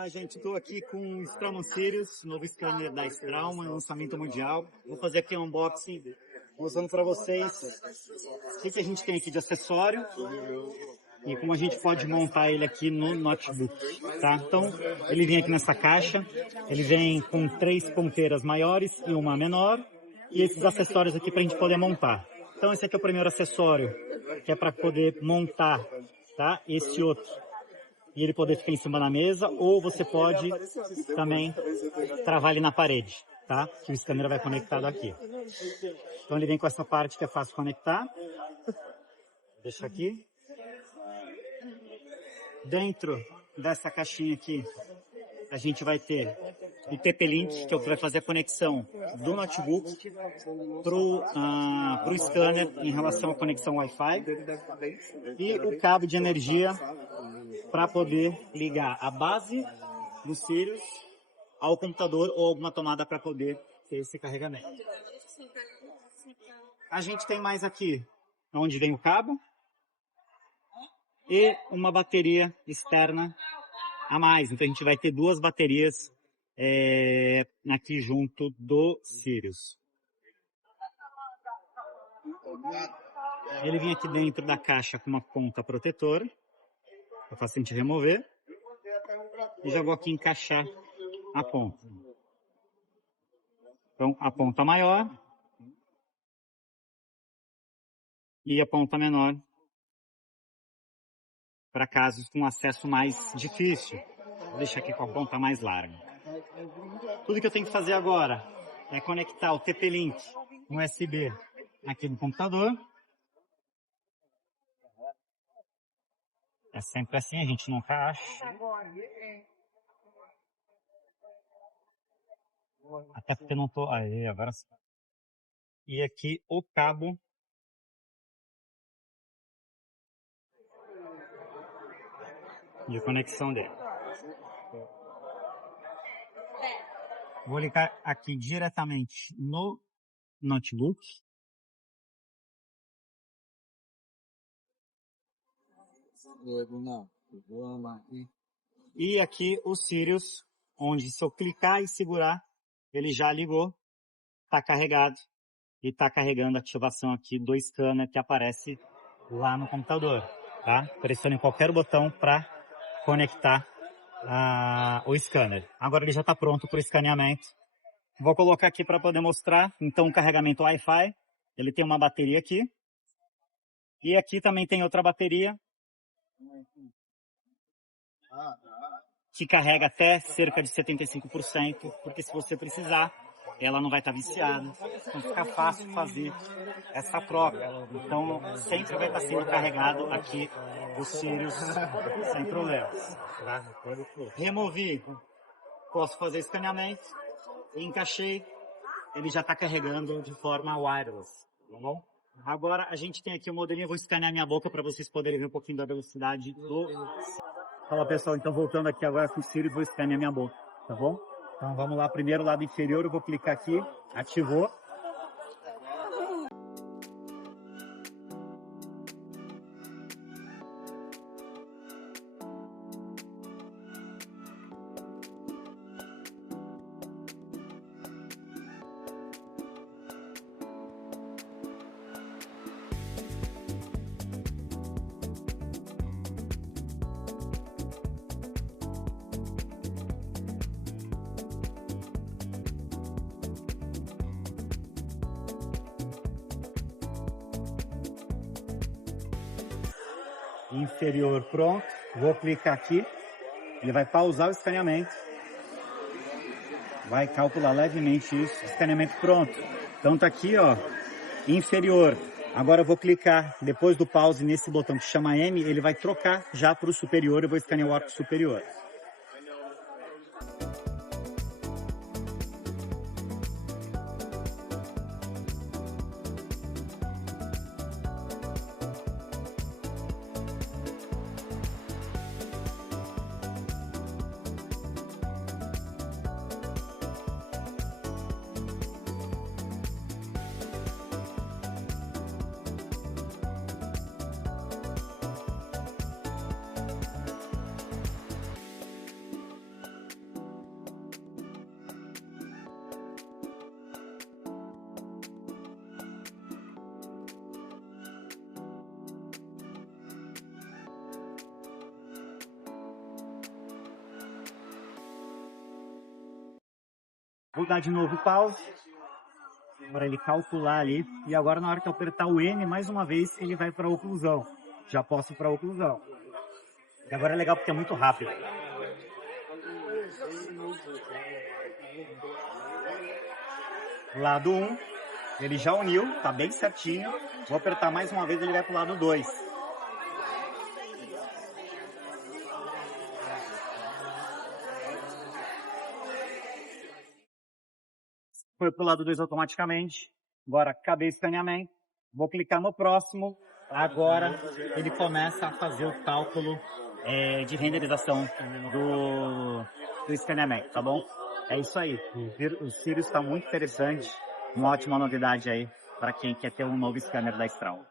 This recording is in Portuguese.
lá, gente, estou aqui com o Straumann Sirius, novo scanner da Straumann, lançamento mundial. Vou fazer aqui um unboxing, mostrando para vocês o que a gente tem aqui de acessório e como a gente pode montar ele aqui no notebook, tá? Então, ele vem aqui nessa caixa, ele vem com 3 ponteiras maiores e uma menor, e esses acessórios aqui para a gente poder montar. Então, esse aqui é o primeiro acessório, que é para poder montar, tá? Esse outro. E ele poder ficar em cima da mesa, ou você pode também travar ele na parede, tá? Que o scanner vai conectado aqui. Então ele vem com essa parte que é fácil conectar. Deixa aqui. Dentro dessa caixinha aqui, a gente vai ter o TP-Link, que é o que vai fazer a conexão do notebook pro scanner em relação à conexão Wi-Fi. E o cabo de energia para poder ligar a base do Sirius ao computador ou alguma tomada para poder ter esse carregamento. A gente tem mais aqui, onde vem o cabo, e uma bateria externa a mais. Então a gente vai ter 2 baterias aqui junto do Sirius. Ele vem aqui dentro da caixa com uma ponta protetora, é fácil de remover. E já vou aqui encaixar a ponta. Então, a ponta maior e a ponta menor para casos com acesso mais difícil. Vou deixar aqui com a ponta mais larga. Tudo que eu tenho que fazer agora é conectar o TP-Link USB aqui no computador. É sempre assim, a gente nunca acha. Até porque eu não tô... Aí, agora sim. E aqui o cabo de conexão dele. Vou ligar aqui diretamente no notebook. E aqui o Sirius, onde se eu clicar e segurar, ele já ligou, está carregado e está carregando a ativação aqui do scanner que aparece lá no computador, tá? Pressione qualquer botão para conectar o scanner. Agora ele já está pronto para o escaneamento. Vou colocar aqui para poder mostrar. Então o carregamento Wi-Fi, ele tem uma bateria aqui. E aqui também tem outra bateria que carrega até cerca de 75%, porque se você precisar, ela não vai estar viciada. Então fica fácil fazer essa troca. Então sempre vai estar sendo carregado aqui o Sirius sem problemas. Removi, posso fazer escaneamento, encaixei, ele já está carregando de forma wireless, tá bom? Agora a gente tem aqui o modelinho, eu vou escanear minha boca para vocês poderem ver um pouquinho da velocidade do... Fala pessoal, então voltando aqui agora com o Sirius, vou escanear minha boca, tá bom? Então vamos lá, primeiro lado inferior, eu vou clicar aqui, ativou. Inferior pronto, vou clicar aqui, ele vai pausar o escaneamento, vai calcular levemente isso, escaneamento pronto. Então tá aqui, ó, inferior. Agora eu vou clicar depois do pause nesse botão que chama M, ele vai trocar já para o superior, eu vou escanear o arco superior. Vou dar de novo pause, para ele calcular ali. E agora, na hora que eu apertar o N, mais uma vez, ele vai para a oclusão. Já posso ir para a oclusão. E agora é legal porque é muito rápido. Lado 1, ele já uniu, tá bem certinho. Vou apertar mais uma vez, ele vai pro lado 2. Foi pro lado 2 automaticamente. Agora acabei o escaneamento. Vou clicar no próximo. Agora ele começa a fazer o cálculo de renderização do escaneamento, tá bom? É isso aí. O Sirius está muito interessante. Uma ótima novidade aí para quem quer ter um novo scanner da Straum.